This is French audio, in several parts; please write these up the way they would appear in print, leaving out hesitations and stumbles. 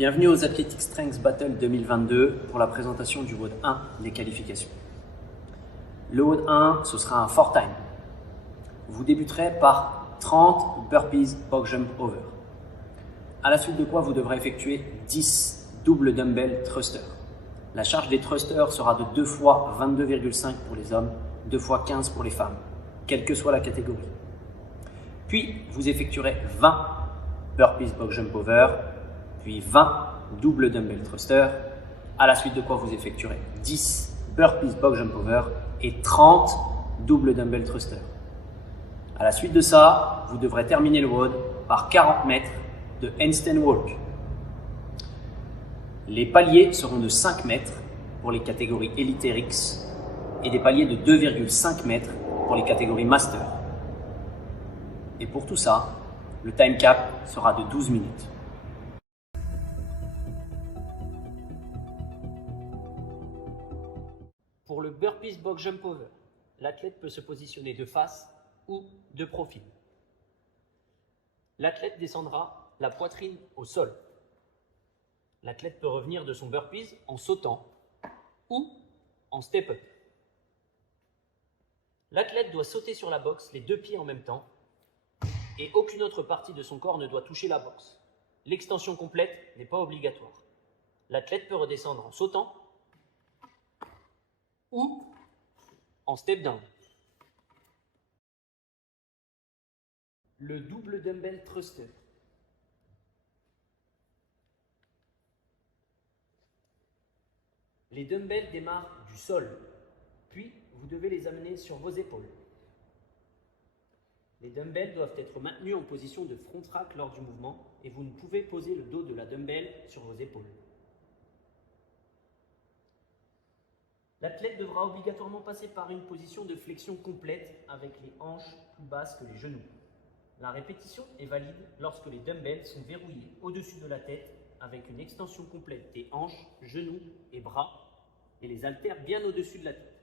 Bienvenue aux Athletic Strength Battle 2022 pour la présentation du WOD 1 des qualifications. Le WOD 1, ce sera un 4 time. Vous débuterez par 30 burpees box jump over. À la suite de quoi vous devrez effectuer 10 double dumbbell thrusters. La charge des thrusters sera de 2 fois 22,5 pour les hommes, 2 fois 15 pour les femmes, quelle que soit la catégorie. Puis vous effectuerez 20 burpees box jump over, puis 20 double dumbbell thruster, à la suite de quoi vous effectuerez 10 burpees box jump over et 30 double dumbbell thruster. À la suite de ça, vous devrez terminer le WOD par 40 mètres de handstand walk. Les paliers seront de 5 mètres pour les catégories Elite RX et des paliers de 2,5 mètres pour les catégories Master. Et pour tout ça, le time cap sera de 12 minutes. Pour le burpees box jump over, l'athlète peut se positionner de face ou de profil. L'athlète descendra la poitrine au sol. L'athlète peut revenir de son burpees en sautant ou en step-up. L'athlète doit sauter sur la box les 2 pieds en même temps et aucune autre partie de son corps ne doit toucher la box. L'extension complète n'est pas obligatoire. L'athlète peut redescendre en sautant ou en step down. Le double dumbbell thruster. Les dumbbells démarrent du sol, puis vous devez les amener sur vos épaules. Les dumbbells doivent être maintenus en position de front rack lors du mouvement et vous ne pouvez poser le dos de la dumbbell sur vos épaules. L'athlète devra obligatoirement passer par une position de flexion complète avec les hanches plus basses que les genoux. La répétition est valide lorsque les dumbbells sont verrouillés au-dessus de la tête avec une extension complète des hanches, genoux et bras et les haltères bien au-dessus de la tête.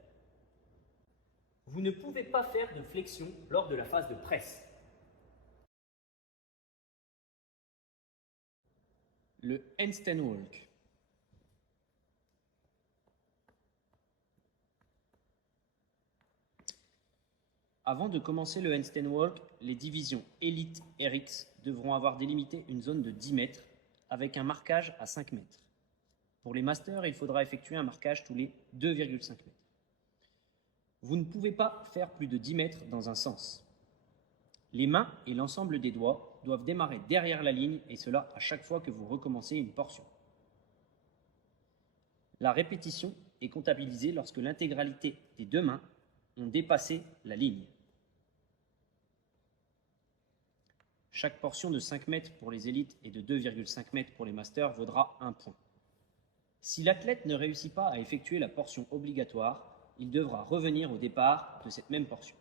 Vous ne pouvez pas faire de flexion lors de la phase de presse. Le handstand walk. Avant de commencer le handstand walk, les divisions Elite RX devront avoir délimité une zone de 10 mètres avec un marquage à 5 mètres. Pour les masters, il faudra effectuer un marquage tous les 2,5 mètres. Vous ne pouvez pas faire plus de 10 mètres dans un sens. Les mains et l'ensemble des doigts doivent démarrer derrière la ligne et cela à chaque fois que vous recommencez une portion. La répétition est comptabilisée lorsque l'intégralité des 2 mains ont dépassé la ligne. Chaque portion de 5 mètres pour les élites et de 2,5 mètres pour les masters vaudra 1 point. Si l'athlète ne réussit pas à effectuer la portion obligatoire, il devra revenir au départ de cette même portion.